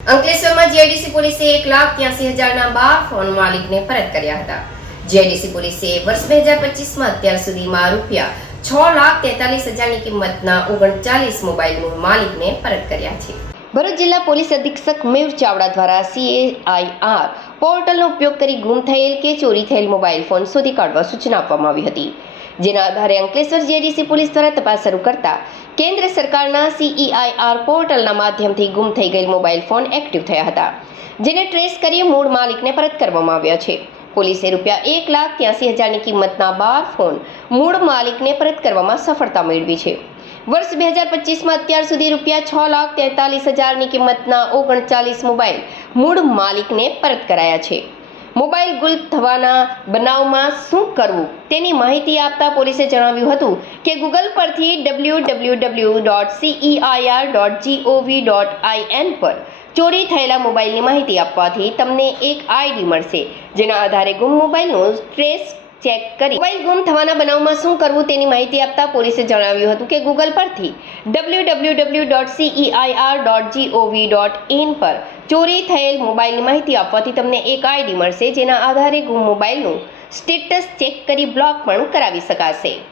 અંકલેશ્વરમાં જીઆઈડીસી પોલીસે 1,83,000ના 12 ફોન માલિકને પરત કર્યા હતા। જીઆઈડીસી પોલીસે વર્ષ 2025માં અત્યાર સુધીમાં ₹6,43,000ની કિંમતના 39 મોબાઈલ માલિકને પરત કર્યા છે। ભરૂચ જિલ્લા પોલીસ અધિક્ષક મયુર ચાવડા દ્વારા CAIR પોર્ટલનો ઉપયોગ કરી ગુમ થયેલ કે ચોરી થયેલ મોબાઈલ ફોન શોધી કાઢવા સૂચના આપવામાં આવી હતી, જેના આધારે અંકલેશ્વર જીઆઈડીસી પોલીસ દ્વારા તપાસ શરૂ કરતા કેન્દ્ર સરકારના CAIR પોર્ટલના માધ્યમથી ગુમ થઈ ગયેલ મોબાઈલ ફોન એક્ટિવ થયા હતા, જેને ટ્રેસ કરી મૂળ માલિકને પરત કરવામાં આવ્યા છે। પોલીસે ₹1,83,000ની કિંમતના 12 ફોન મૂળ માલિકને પરત કરવામાં સફળતા મેળવી છે। વર્ષ 2025માં અત્યાર સુધી ₹6,43,000ની કિંમતના 39 મોબાઈલ મૂળ માલિકને પરત કરાયા છે। મોબાઈલ ગુમ થવાના બનાવમાં શું કરવું તેની માહિતી આપતા પોલીસે જણાવ્યું હતું કે ગૂગલ પરથી www.ceir.gov.in પર ચોરી થયેલા મોબાઈલની માહિતી આપવાથી તમને એક ID મળશે, જેના આધારે ગુમ મોબાઈલનો ટ્રેસ ચેક કરી મોબાઈલ ગુમ થવાના બનાવમાં શું કરવું તેની માહિતી આપતા પોલીસે જણાવ્યું હતું કે ગૂગલ પરથી www.ceir.gov.in પર ચોરી થયેલ મોબાઈલની માહિતી આપવાથી તમને એક ID મળશે, જેના આધારે ગુમ મોબાઈલનું સ્ટેટસ ચેક કરી બ્લોક પણ કરાવી શકાશે।